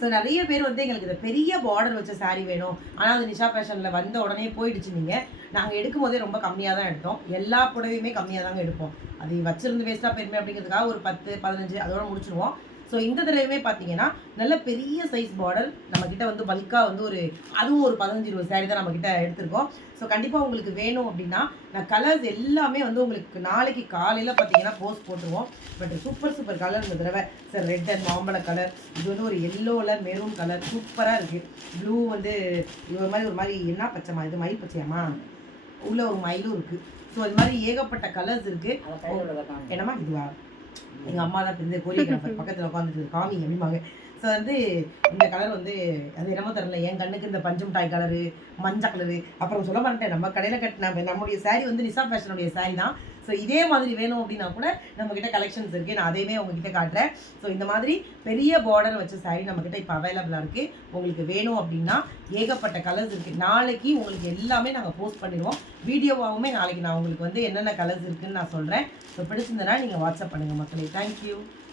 So நிறைய பேர் வந்து எங்களுக்கு இந்த பெரிய பார்டர் வச்ச சாரீ வேணும், ஆனால் அது நிஷா ஃபேஷனில் வந்த உடனே போயிடுச்சு. நீங்கள் நாங்கள் எடுக்கும் போதே ரொம்ப கம்மியாக தான் எடுத்தோம். எல்லா புடவையுமே கம்மியாக தாங்க எடுப்போம். அது வச்சிருந்து வேஸ்ட்டாக போயிருமே அப்படிங்கிறதுக்காக ஒரு 10 15 அதோட முடிச்சிடுவோம். ஸோ இந்த தடவையுமே பார்த்தீங்கன்னா நல்ல பெரிய சைஸ் பார்டர் நம்மக்கிட்ட வந்து பல்காக வந்து அதுவும் ஒரு 15-20 சாரீ தான் நம்மக்கிட்ட எடுத்திருக்கோம். ஸோ கண்டிப்பாக உங்களுக்கு வேணும் அப்படின்னா நான் கலர்ஸ் எல்லாமே வந்து உங்களுக்கு நாளைக்கு காலையில் பார்த்தீங்கன்னா போஸ்ட் போட்டுருவோம். பட் சூப்பர் சூப்பர் கலர் இந்த தடவை சார். ரெட் அண்ட் மாம்பழ கலர், இது வந்து ஒரு எல்லோவில் மெரூன் கலர் சூப்பராக இருக்குது. ப்ளூ வந்து இது ஒரு மாதிரி என்ன பச்சைமா, இது மயில் பச்சையாம்மா, உள்ள ஒரு மயிலும் இருக்குது. ஸோ அது மாதிரி ஏகப்பட்ட கலர்ஸ் இருக்குது. என்னம்மா இதுவா, எங்கள் அம்மா தான் இந்த கோரியோகிராஃபர் பக்கத்தில் உட்காந்துட்டு காமிங்க அப்படிம்பாங்க. ஸோ வந்து இந்த கலர் வந்து அது என்னமோ தெரியல, என் கண்ணுக்கு இந்த பஞ்சு மிட்டாய் கலரு, மஞ்சள் கலரு, அப்புறம் சொல்ல மாட்டேன் நம்ம கடையில் கட்டின நம்முடைய சாரீ வந்து நிஷா ஃபேஷனுடைய சாரீ தான். ஸோ இதே மாதிரி வேணும் அப்படின்னா கூட நம்மக்கிட்ட கலெக்ஷன்ஸ் இருக்குது. நான் அதையுமே உங்ககிட்ட காட்டுறேன். ஸோ இந்த மாதிரி பெரிய பார்டர் வச்ச சாரீ நம்மக்கிட்ட இப்போ அவைலபிளாக இருக்குது. உங்களுக்கு வேணும் அப்படின்னா ஏகப்பட்ட கலர்ஸ் இருக்குது. நாளைக்கு உங்களுக்கு எல்லாமே நாங்கள் போஸ்ட் பண்ணிடுவோம். வீடியோவாகவுமே நாளைக்கு நான் உங்களுக்கு வந்து என்னென்ன கலர்ஸ் இருக்குதுன்னு நான் சொல்கிறேன். ஸோ பிடிச்சிருந்தனா நீங்கள் வாட்ஸ்அப் பண்ணுங்கள் மக்களே. தேங்க்யூ.